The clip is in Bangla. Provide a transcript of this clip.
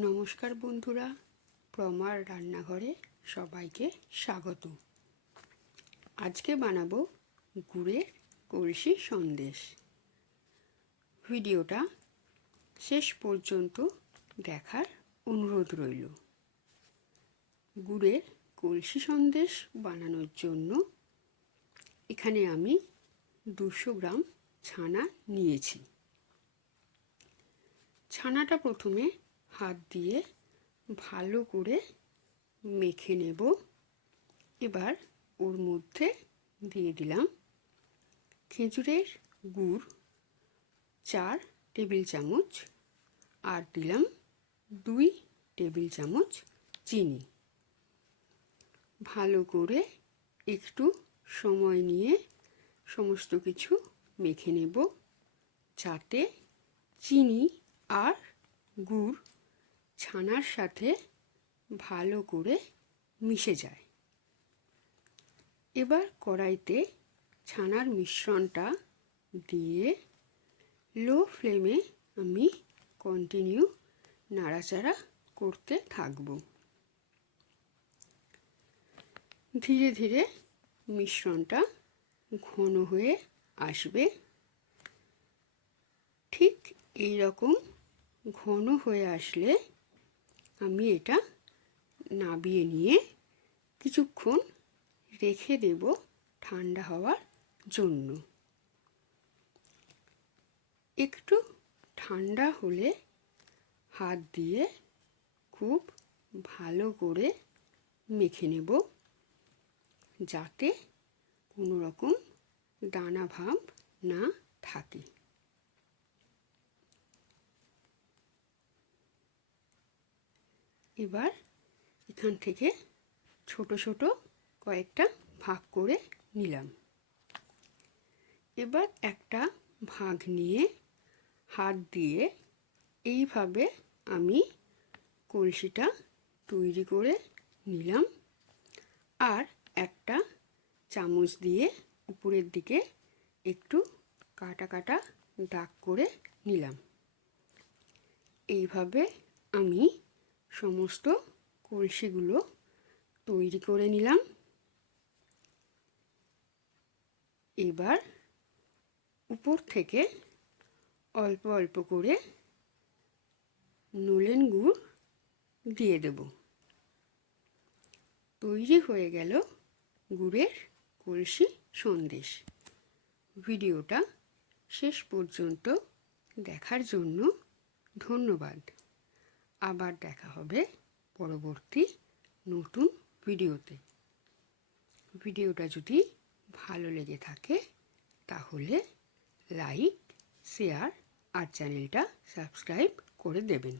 নমস্কার বন্ধুরা, প্রমার রান্নাঘরে সবাইকে স্বাগত। আজকে বানাবো গুড়ের কলসি সন্দেশ। ভিডিওটা শেষ পর্যন্ত দেখার অনুরোধ রইল। গুড়ের কলসি সন্দেশ বানানোর জন্য এখানে আমি দুশো গ্রাম ছানা নিয়েছি। ছানাটা প্রথমে হাত দিয়ে ভালো করে মেখে নেব। এবার ওর মধ্যে দিয়ে দিলাম খেজুরের গুড়, চার টেবিল চামচ আর দিলাম দুই টেবিল চামচ চিনি। ভালো করে একটু সময় নিয়ে সমস্ত কিছু মেখে নেব যাতে চিনি আর গুড় ছানার সাথে ভালো করে মিশে যায়। এবার কড়াইতে ছানার মিশ্রণটা দিয়ে লো ফ্লেমে আমি কন্টিনিউ নাড়াচাড়া করতে থাকব। ধীরে ধীরে মিশ্রণটা ঘন হয়ে আসবে। ঠিক এই রকম ঘন হয়ে আসলে আমি এটা নাবিয়ে নিয়ে কিছুক্ষণ রেখে দেব ঠান্ডা হওয়ার জন্য। একটু ঠান্ডা হলে হাত দিয়ে খুব ভালো করে মেখে নেব, যাতে কোনো রকম দানা ভাব না থাকে। এবার এখান থেকে ছোট ছোট কয়েকটা ভাগ করে নিলাম। এবার একটা ভাগ নিয়ে হাত দিয়ে এইভাবে আমি কলসিটা তৈরি করে নিলাম আর একটা চামচ দিয়ে উপরের দিকে একটু কাটা কাটা দাগ করে নিলাম। এইভাবে আমি সমস্ত কলসিগুলো তৈরি করে নিলাম। এবার উপর থেকে অল্প অল্প করে নলেন গুড় দিয়ে দেব। তৈরি হয়ে গেল গুড়ের কলসি সন্দেশ। ভিডিওটা শেষ পর্যন্ত দেখার জন্য ধন্যবাদ। আবার দেখা হবে পরবর্তী নতুন ভিডিওতে। ভিডিওটা যদি ভালো লেগে থাকে, তাহলে লাইক, শেয়ার আর চ্যানেলটা সাবস্ক্রাইব করে দেবেন।